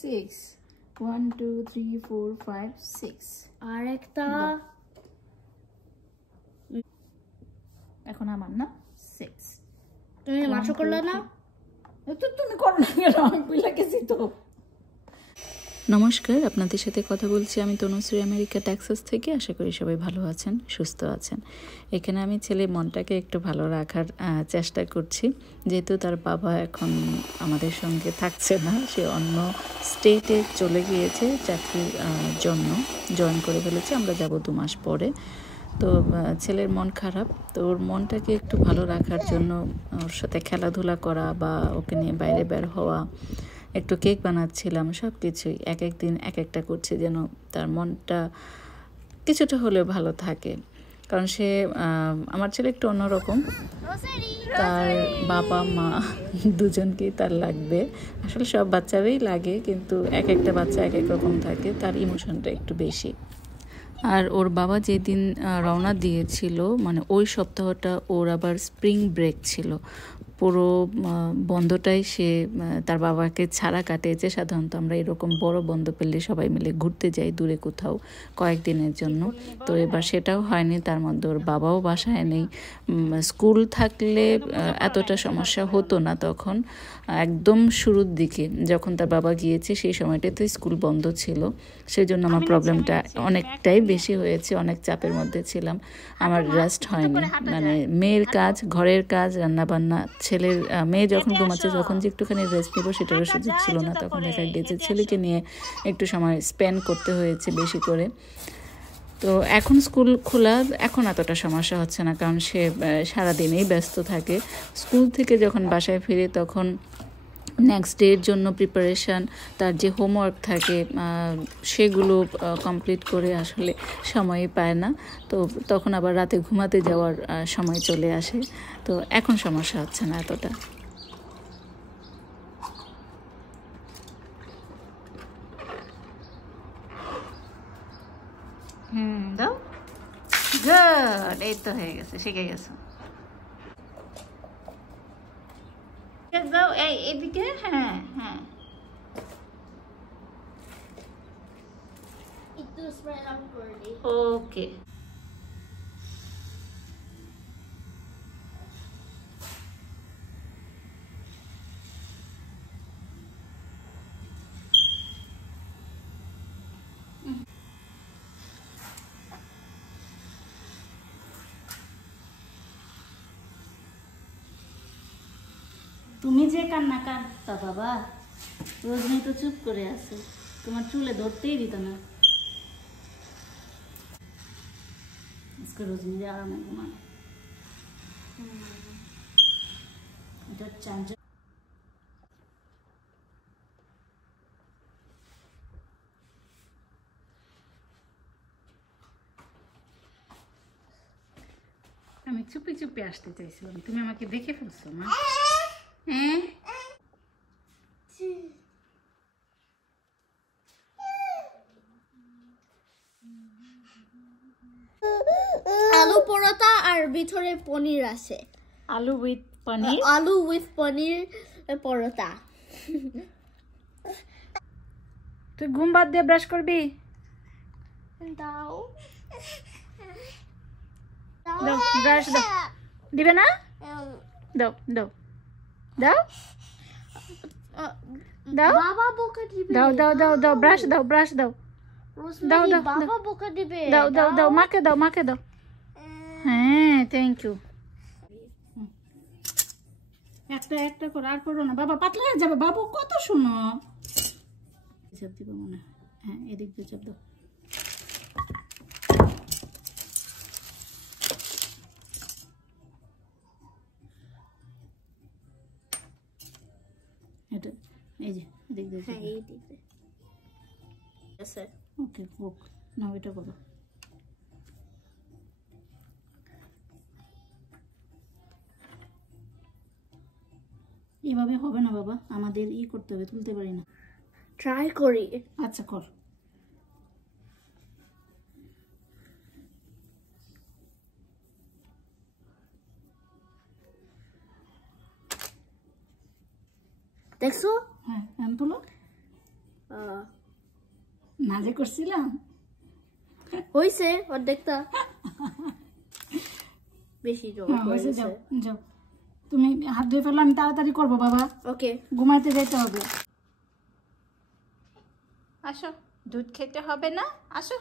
Six 1 2 3 4 5 6 আর একটা এখন আমার না 6 তুমি মাত্র করলে না তো তুমি করো না কেন আমি বুঝলা গেছি তো। নমস্কার, আপনাদের সাথে কথা বলছি আমি তনুশ্রী, আমেরিকা টেক্সাস থেকে। আশা করি সবাই ভালো আছেন, সুস্থ আছেন। এখানে আমি ছেলের মনটাকে একটু ভালো রাখার চেষ্টা করছি, যেহেতু তার বাবা এখন আমাদের সঙ্গে থাকছে না, সে অন্য স্টেটে চলে গিয়েছে চাকরির জন্য, জয়েন করে ফেলেছে। আমরা যাব 2 মাস পরে। তো ছেলের মন খারাপ, তো ওর মনটাকে একটু ভালো রাখার জন্য ওর সাথে খেলাধুলা করা বা ওকে নিয়ে বাইরে বের হওয়া, একটু কেক বানাচ্ছিলাম, সব কিছুই এক এক দিন এক একটা করছে যেন তার মনটা কিছুটা হলেও ভালো থাকে। কারণ সে আমার ছেলে একটু অন্যরকম, তার বাবা মা দুজনকেই তার লাগবে। আসলে সব বাচ্চারই লাগে, কিন্তু এক একটা বাচ্চা এক এক রকম থাকে, তার ইমোশনটা একটু বেশি। আর ওর বাবা যেদিন রওনা দিয়েছিল, মানে ওই সপ্তাহটা ওর আবার স্প্রিং ব্রেক ছিল, পুরো বন্ধটাই সে তার বাবাকে ছাড়া কাটিয়েছে। সাধারণত আমরা এরকম বড় বন্ধ পেলে সবাই মিলে ঘুরতে যাই দূরে কোথাও কয়েকদিনের জন্য, তো এবার সেটাও হয়নি। তার মধ্যে ওর বাবাও বাসায় নেই। স্কুল থাকলে এতটা সমস্যা হতো না, তখন একদম শুরুর দিকে যখন তার বাবা গিয়েছে সেই সময়টাতে স্কুল বন্ধ ছিল, সেই জন্য আমার প্রবলেমটা অনেকটাই বেশি হয়েছে, অনেক চাপের মধ্যে ছিলাম। আমার রেস্ট হয়নি, মানে মেয়ের কাজ, ঘরের কাজ, রান্নাবান্না, ছেলের মেয়ে যখন ঘুমাচ্ছে যখন যে একটুখানি রেস্ট নেবো সেটারও সুযোগ ছিল না। তখন দেখা গিয়েছে ছেলেকে নিয়ে একটু সময় স্পেন্ড করতে হয়েছে বেশি করে। তো এখন স্কুল খোলা, এখন এতটা সমস্যা হচ্ছে না, কারণ সে সারাদিনেই ব্যস্ত থাকে। স্কুল থেকে যখন বাসায় ফিরে তখন নেক্সট ডের জন্য প্রিপারেশান, তার যে হোমওয়ার্ক থাকে সেগুলো কমপ্লিট করে আসলে সময়ই পায় না। তো তখন আবার রাতে ঘুমাতে যাওয়ার সময় চলে আসে, তো এখন সমস্যা হচ্ছে না এতটা। দাও, গুড, এই তো হয়ে গেছে, শিখে গেছো। দাও এইদিকে, হ্যাঁ হ্যাঁ, একটু স্প্রেড আউট করে দিই। ওকে। তুমি যে কান্না কাঁদতা বাবা, রোজনি তো চুপ করে আছে, তোমার চুলে ধরতেই দিত না। আজকে রোজনি যে আরামে ঘুমানো, এটা চার্জার। আমি চুপি চুপি আসতে চাইছিলাম, তুমি আমাকে দেখে ফেলছো মা। হ্যাঁ, আলু পরোটা আর ভিতরে পনির আছে। আলু উইথ পনির, আলু উইথ পনির পরোটা। তুই ঘুম বাদ দিয়ে ব্রাশ করবি? দাও দাও, ব্রাশ দাও। দিবে না? দাও দাও দাও দাও, বাবা বকা দিবে। দাও দাও দাও দাও, ব্রাশ দাও, ব্রাশ দাও, দাও দাও বাবা বকা দিবে। দাও দাও দাও, মাকে দাও, মাকে দাও। হ্যাঁ, থ্যাংক ইউ। একটা একটা করে আর করো না বাবা, পাতলা হয়ে যাবে বাবু, কত শোনো। চাপ দিব মনে হয়, হ্যাঁ এদিক দিয়ে চাপ দাও। এটা এই যে এদিক দিয়ে, হ্যাঁ এই দিবে। স্যার ওকে, হোক নাও, এটা করো। এভাবে হবে না বাবা, আমাদের করতে হবে, তুলতে পারি না। ট্রাই করি। আচ্ছা কর। দেখছো হ্যাঁ আমি বলো না যে করছিলাম হইছে অর্ধেকটা বেশি জল হ্যাঁ হয়েছে, যাও যাও তুমি হাত ধুয়ে ফেলো, আমি তাড়াতাড়ি করবো বাবা, ওকে ঘুমাইতে যেতে হবে। আসো, দুধ খেতে হবে না, আসো।